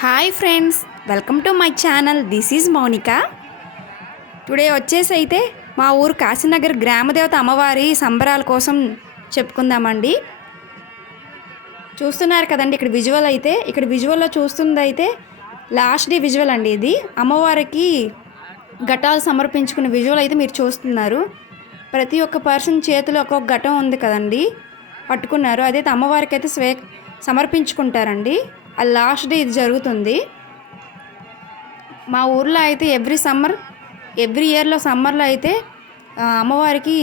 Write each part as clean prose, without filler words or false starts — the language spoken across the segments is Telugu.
Hi friends, welcome to my channel. This is Mounika. Today వచ్చేసి అయితే మా ఊరు కాశీనగర్ గ్రామదేవత అమ్మవారి సంబరాల కోసం చెప్పుకుందామండి. చూస్తున్నారు కదండి ఇక్కడ విజువల్లో చూస్తుంది అయితే లాస్ట్ డే విజువల్ అండి. ఇది అమ్మవారికి ఘటాలు సమర్పించుకునే విజువల్ అయితే మీరు చూస్తున్నారు. ప్రతి ఒక్క పర్సన్ చేతిలో ఒక్కొక్క ఘటం ఉంది కదండి, పట్టుకున్నారు. అదైతే అమ్మవారికి అయితే సమర్పించుకుంటారండి. ఆ లాస్ట్ డే ఇది జరుగుతుంది. మా ఊర్లో అయితే ఎవ్రీ ఇయర్లో సమ్మర్లో అయితే అమ్మవారికి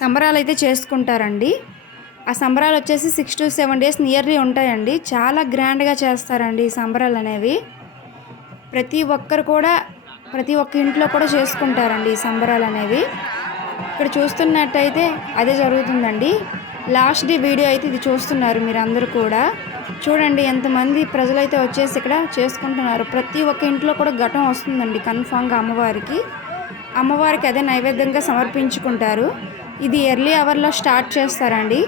సంబరాలు అయితే చేసుకుంటారండి. ఆ సంబరాలు వచ్చేసి 6 to 7 days నియర్లీ ఉంటాయండి. చాలా గ్రాండ్గా చేస్తారండి ఈ సంబరాలు అనేవి. ప్రతి ఒక్క ఇంట్లో కూడా చేసుకుంటారండి ఈ సంబరాలు అనేవి. ఇక్కడ చూస్తున్నట్టయితే అదే జరుగుతుందండి. లాస్ట్ డే వీడియో అయితే ఇది చూస్తున్నారు మీరు అందరూ కూడా. చూడండి ఎంతమంది ప్రజలైతే వచ్చేసి ఇక్కడ చేసుకుంటున్నారు. ప్రతి ఒక్క ఇంట్లో కూడా ఘటం వస్తుందండి కన్ఫామ్గా అమ్మవారికి అదే నైవేద్యంగా సమర్పించుకుంటారు. ఇది ఎర్లీ అవర్లో స్టార్ట్ చేస్తారండి.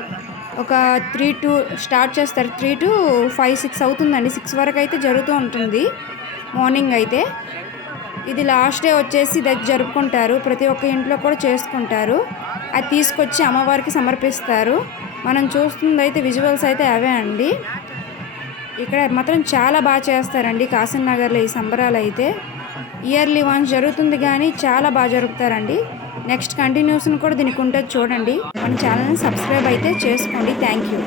ఒక 3 to స్టార్ట్ చేస్తారు. 3 to 5, 6 అవుతుందండి. 6 వరకు అయితే జరుగుతూ ఉంటుంది మార్నింగ్ అయితే. ఇది లాస్ట్ డే వచ్చేసి ఇది జరుపుకుంటారు. ప్రతి ఒక్క ఇంట్లో కూడా చేసుకుంటారు. అది తీసుకొచ్చి అమ్మవారికి సమర్పిస్తారు. మనం చూస్తుంది అయితే విజువల్స్ అయితే అవే అండి. ఇక్కడ మాత్రం చాలా బాగా చేస్తారండి కాశీనగర్లో ఈ సంబరాలు అయితే. ఇయర్లీ వన్స్ జరుగుతుంది కానీ చాలా బాగా జరుపుతారండి. నెక్స్ట్ కంటిన్యూషన్ కూడా దీనికి ఉంటుంది చూడండి. మన ఛానల్ని సబ్స్క్రైబ్ అయితే చేసుకోండి. Thank you.